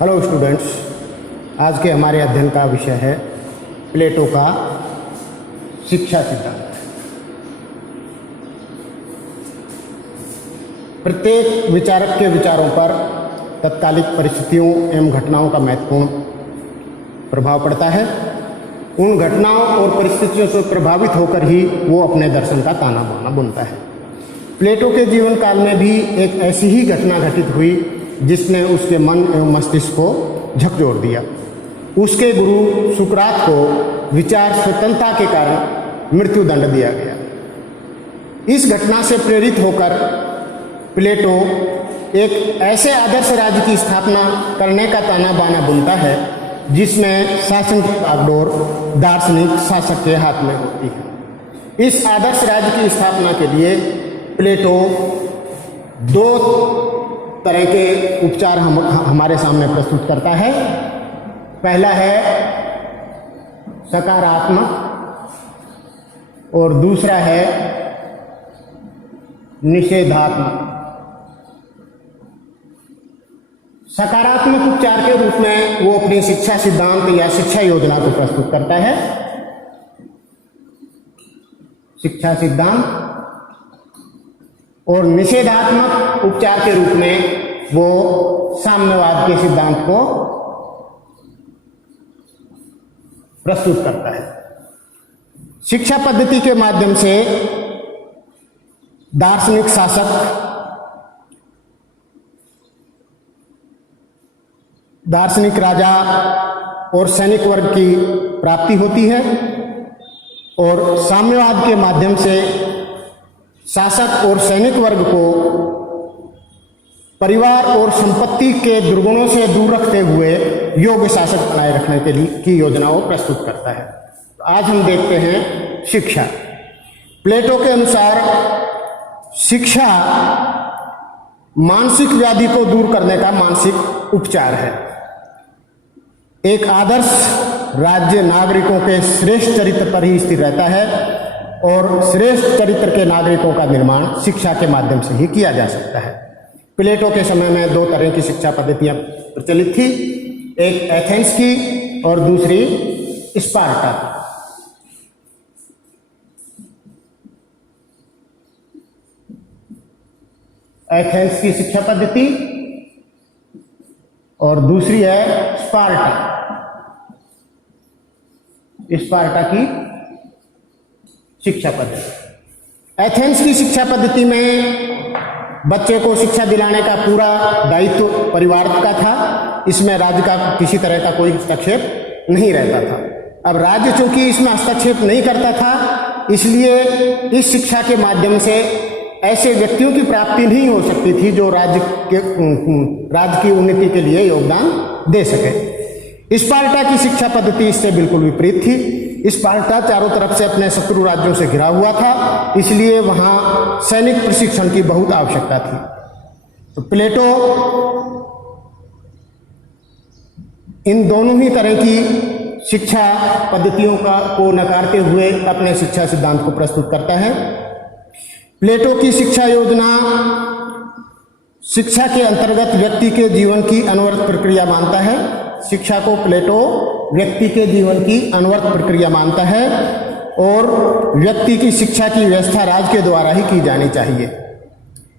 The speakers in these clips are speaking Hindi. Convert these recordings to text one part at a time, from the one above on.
हेलो स्टूडेंट्स, आज के हमारे अध्ययन का विषय है प्लेटो का शिक्षा सिद्धांत। प्रत्येक विचारक के विचारों पर तत्कालिक परिस्थितियों एवं घटनाओं का महत्वपूर्ण प्रभाव पड़ता है। उन घटनाओं और परिस्थितियों से प्रभावित होकर ही वो अपने दर्शन का ताना बाना बुनता है। प्लेटो के जीवन काल में भी एक ऐसी ही घटना घटित हुई जिसने उसके मन एवं मस्तिष्क को झकझोर दिया। उसके गुरु सुकरात को विचार स्वतंत्रता के कारण मृत्युदंड दिया गया। इस घटना से प्रेरित होकर प्लेटो एक ऐसे आदर्श राज्य की स्थापना करने का ताना बाना बुनता है जिसमें शासन की बागडोर दार्शनिक शासक के हाथ में होती है। इस आदर्श राज्य की स्थापना के लिए प्लेटो दो तरह के उपचार हमारे सामने प्रस्तुत करता है। पहला है सकारात्मक और दूसरा है निषेधात्मक। सकारात्मक उपचार के रूप में वो अपनी शिक्षा सिद्धांत या शिक्षा योजना को प्रस्तुत करता है। शिक्षा सिद्धांत और निषेधात्मक उपचार के रूप में वो साम्यवाद के सिद्धांत को प्रस्तुत करता है। शिक्षा पद्धति के माध्यम से दार्शनिक शासक दार्शनिक राजा और सैनिक वर्ग की प्राप्ति होती है और साम्यवाद के माध्यम से शासक और सैनिक वर्ग को परिवार और संपत्ति के दुर्गुणों से दूर रखते हुए योग्य शासक बनाए रखने के लिए की योजनाओं प्रस्तुत करता है। आज हम देखते हैं शिक्षा। प्लेटो के अनुसार शिक्षा मानसिक व्याधि को दूर करने का मानसिक उपचार है। एक आदर्श राज्य नागरिकों के श्रेष्ठ चरित्र पर ही स्थिर रहता है और श्रेष्ठ चरित्र के नागरिकों का निर्माण शिक्षा के माध्यम से ही किया जा सकता है। प्लेटो के समय में दो तरह की शिक्षा पद्धतियां प्रचलित थी, एक एथेंस की और दूसरी स्पार्टा की। एथेंस की शिक्षा पद्धति और दूसरी है स्पार्टा की शिक्षा पद्धति। एथेंस की शिक्षा पद्धति में बच्चे को शिक्षा दिलाने का पूरा दायित्व परिवार का था। इसमें राज्य का किसी तरह का कोई हस्तक्षेप नहीं रहता था। अब राज्य चूंकि इसमें हस्तक्षेप नहीं करता था, इसलिए इस शिक्षा के माध्यम से ऐसे व्यक्तियों की प्राप्ति नहीं हो सकती थी जो राज्य की उन्नति के लिए योगदान दे सके। स्पार्टा की शिक्षा पद्धति इससे बिल्कुल विपरीत थी। स्पार्टा चारों तरफ से अपने शत्रु राज्यों से घिरा हुआ था, इसलिए वहां सैनिक प्रशिक्षण की बहुत आवश्यकता थी। तो प्लेटो इन दोनों ही तरह की शिक्षा पद्धतियों को नकारते हुए अपने शिक्षा सिद्धांत को प्रस्तुत करता है। प्लेटो की शिक्षा योजना शिक्षा के अंतर्गत व्यक्ति के जीवन की अनवरत प्रक्रिया मानता है। शिक्षा को प्लेटो व्यक्ति के जीवन की अनवरत प्रक्रिया मानता है और व्यक्ति की शिक्षा की व्यवस्था राज्य के द्वारा ही की जानी चाहिए।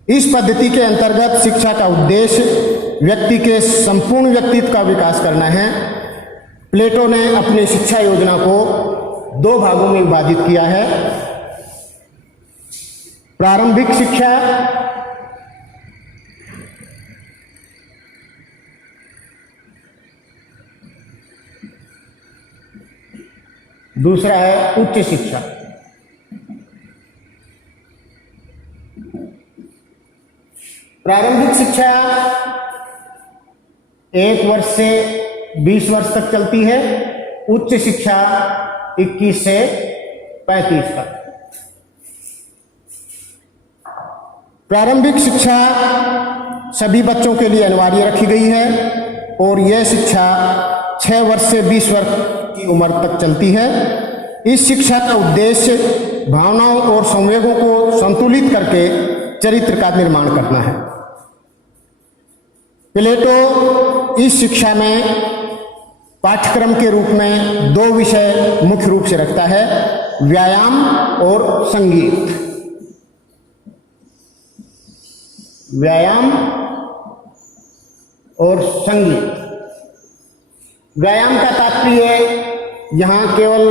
इस पद्धति के अंतर्गत शिक्षा का उद्देश्य व्यक्ति के संपूर्ण व्यक्तित्व का विकास करना है। प्लेटो ने अपनी शिक्षा योजना को दो भागों में विभाजित किया है। प्रारंभिक शिक्षा दूसरा है उच्च शिक्षा। प्रारंभिक शिक्षा 1 वर्ष से 20 वर्ष तक चलती है। उच्च शिक्षा 21 से 35 तक। प्रारंभिक शिक्षा सभी बच्चों के लिए अनिवार्य रखी गई है और यह शिक्षा 6 वर्ष से 20 वर्ष की उम्र तक चलती है। इस शिक्षा का उद्देश्य भावनाओं और संवेगों को संतुलित करके चरित्र का निर्माण करना है। प्लेटो इस शिक्षा में पाठ्यक्रम के रूप में 2 विषय मुख्य रूप से रखता है, व्यायाम और संगीत। व्यायाम और संगीत। व्यायाम का तात्पर्य यहाँ केवल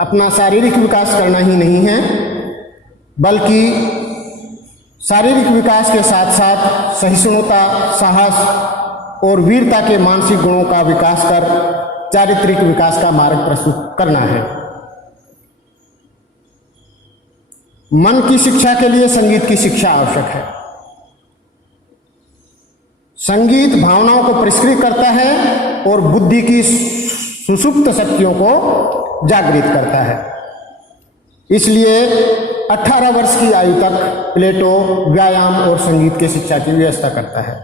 अपना शारीरिक विकास करना ही नहीं है, बल्कि शारीरिक विकास के साथ साथ सहिष्णुता, साहस और वीरता के मानसिक गुणों का विकास कर चारित्रिक विकास का मार्ग प्रस्तुत करना है। मन की शिक्षा के लिए संगीत की शिक्षा आवश्यक है। संगीत भावनाओं को परिष्कृत करता है और बुद्धि की सुषुप्त शक्तियों को जागृत करता है। इसलिए 18 वर्ष की आयु तक प्लेटो व्यायाम और संगीत की शिक्षा की व्यवस्था करता है।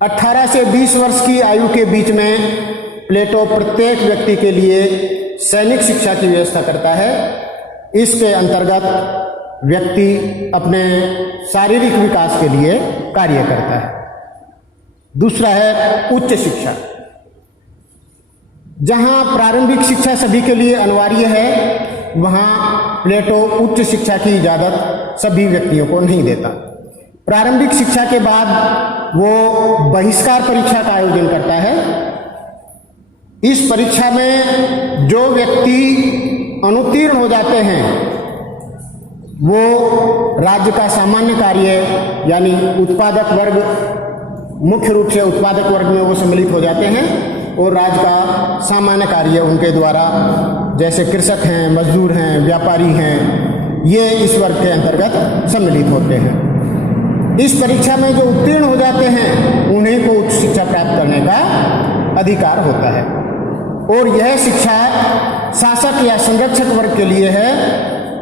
18 से 20 वर्ष की आयु के बीच में प्लेटो प्रत्येक व्यक्ति के लिए सैनिक शिक्षा की व्यवस्था करता है। इसके अंतर्गत व्यक्ति अपने शारीरिक विकास के लिए कार्य करता है। दूसरा है उच्च शिक्षा। जहां प्रारंभिक शिक्षा सभी के लिए अनिवार्य है, वहां प्लेटो उच्च शिक्षा की इजाजत सभी व्यक्तियों को नहीं देता। प्रारंभिक शिक्षा के बाद वो बहिष्कार परीक्षा का आयोजन करता है। इस परीक्षा में जो व्यक्ति अनुत्तीर्ण हो जाते हैं वो राज्य का सामान्य कार्य यानी उत्पादक वर्ग, मुख्य रूप से उत्पादक वर्ग में वो सम्मिलित हो जाते हैं और राज्य का सामान्य कार्य उनके द्वारा, जैसे कृषक हैं, मजदूर हैं, व्यापारी हैं, ये इस वर्ग के अंतर्गत सम्मिलित होते हैं। इस परीक्षा में जो उत्तीर्ण हो जाते हैं उन्हीं को उच्च शिक्षा प्राप्त करने का अधिकार होता है और यह शिक्षा शासक या संरक्षक वर्ग के लिए है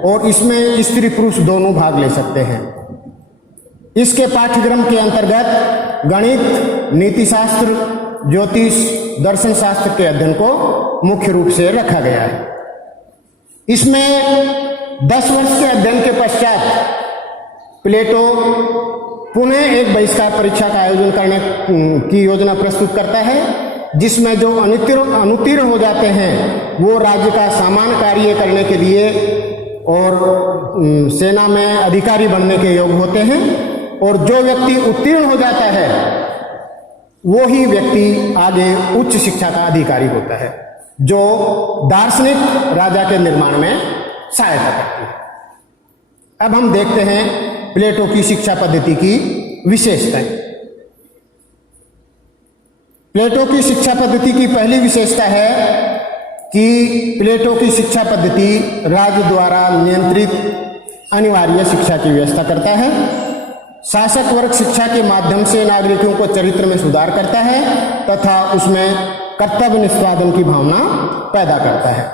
और इसमें स्त्री पुरुष दोनों भाग ले सकते हैं। इसके पाठ्यक्रम के अंतर्गत गणित, नीति शास्त्र, ज्योतिष, दर्शन शास्त्र के अध्ययन को मुख्य रूप से रखा गया है। इसमें 10 वर्ष के अध्ययन के पश्चात प्लेटो पुनः एक बहिष्कार परीक्षा का आयोजन करने की योजना प्रस्तुत करता है, जिसमें जो अनुत्तीर्ण हो जाते हैं वो राज्य का सामान्य कार्य करने के लिए और सेना में अधिकारी बनने के योग्य होते हैं और जो व्यक्ति उत्तीर्ण हो जाता है वो ही व्यक्ति आगे उच्च शिक्षा का अधिकारी होता है, जो दार्शनिक राजा के निर्माण में सहायता करती है। अब हम देखते हैं प्लेटो की शिक्षा पद्धति की विशेषताएं। प्लेटो की शिक्षा पद्धति की पहली विशेषता है कि प्लेटो की शिक्षा पद्धति राज्य द्वारा नियंत्रित अनिवार्य शिक्षा की व्यवस्था करता है। शासक वर्ग शिक्षा के माध्यम से नागरिकों को चरित्र में सुधार करता है तथा उसमें कर्तव्य निष्पादन की भावना पैदा करता है।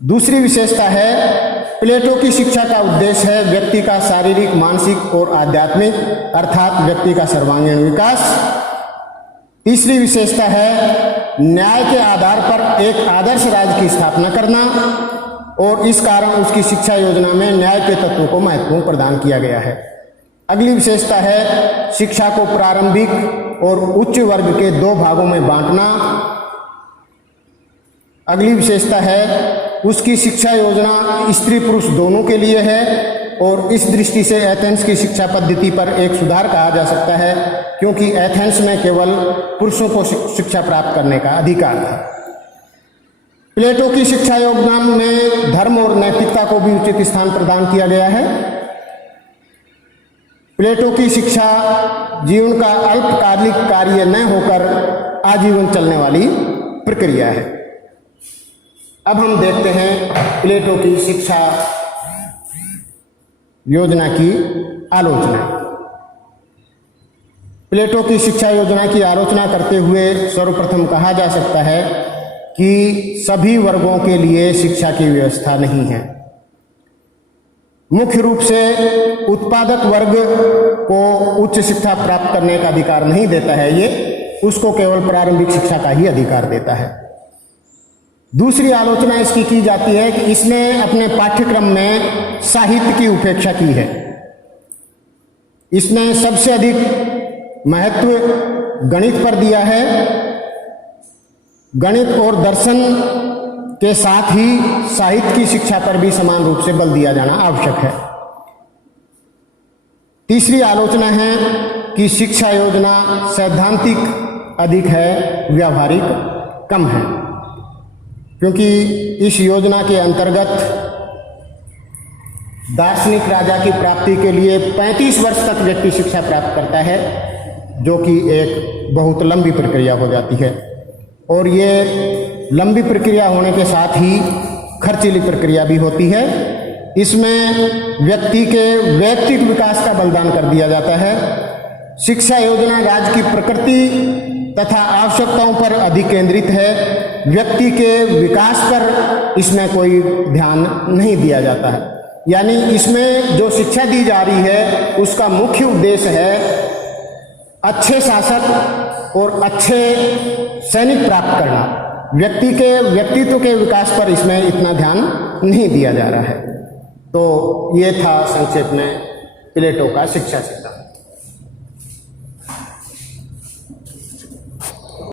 दूसरी विशेषता है प्लेटो की शिक्षा का उद्देश्य है व्यक्ति का शारीरिक, मानसिक और आध्यात्मिक अर्थात व्यक्ति का सर्वांगीण विकास। तीसरी विशेषता है न्याय के आधार पर एक आदर्श राज्य की स्थापना करना और इस कारण उसकी शिक्षा योजना में न्याय के तत्वों को महत्वपूर्ण प्रदान किया गया है। अगली विशेषता है शिक्षा को प्रारंभिक और उच्च वर्ग के 2 भागों में बांटना। अगली विशेषता है उसकी शिक्षा योजना स्त्री पुरुष दोनों के लिए है और इस दृष्टि से एथेंस की शिक्षा पद्धति पर एक सुधार कहा जा सकता है, क्योंकि एथेंस में केवल पुरुषों को शिक्षा प्राप्त करने का अधिकार था। प्लेटो की शिक्षा योगदान में धर्म और नैतिकता को भी उचित स्थान प्रदान किया गया है। प्लेटो की शिक्षा जीवन का अल्पकालिक कार्य न होकर आजीवन चलने वाली प्रक्रिया है। अब हम देखते हैं प्लेटो की शिक्षा योजना की आलोचना। प्लेटो की शिक्षा योजना की आलोचना करते हुए सर्वप्रथम कहा जा सकता है कि सभी वर्गों के लिए शिक्षा की व्यवस्था नहीं है। मुख्य रूप से उत्पादक वर्ग को उच्च शिक्षा प्राप्त करने का अधिकार नहीं देता है, ये उसको केवल प्रारंभिक शिक्षा का ही अधिकार देता है। दूसरी आलोचना इसकी की जाती है कि इसने अपने पाठ्यक्रम में साहित्य की उपेक्षा की है। इसने सबसे अधिक महत्व गणित पर दिया है। गणित और दर्शन के साथ ही साहित्य की शिक्षा पर भी समान रूप से बल दिया जाना आवश्यक है। तीसरी आलोचना है कि शिक्षा योजना सैद्धांतिक अधिक है, व्यावहारिक कम है, क्योंकि इस योजना के अंतर्गत दार्शनिक राजा की प्राप्ति के लिए 35 वर्ष तक व्यक्ति शिक्षा प्राप्त करता है, जो कि एक बहुत लंबी प्रक्रिया हो जाती है। और ये लंबी प्रक्रिया होने के साथ ही खर्चीली प्रक्रिया भी होती है। इसमें व्यक्ति के व्यक्तिगत विकास का बलिदान कर दिया जाता है। शिक्षा योजना राज्य की प्रकृति तथा आवश्यकताओं पर अधिक केंद्रित है, व्यक्ति के विकास पर इसमें कोई ध्यान नहीं दिया जाता है। यानी इसमें जो शिक्षा दी जा रही है उसका मुख्य उद्देश्य है अच्छे शासक और अच्छे सैनिक प्राप्त करना। व्यक्ति के व्यक्तित्व के विकास पर इसमें इतना ध्यान नहीं दिया जा रहा है। तो ये था संक्षेप में प्लेटो का शिक्षा सिद्धांत।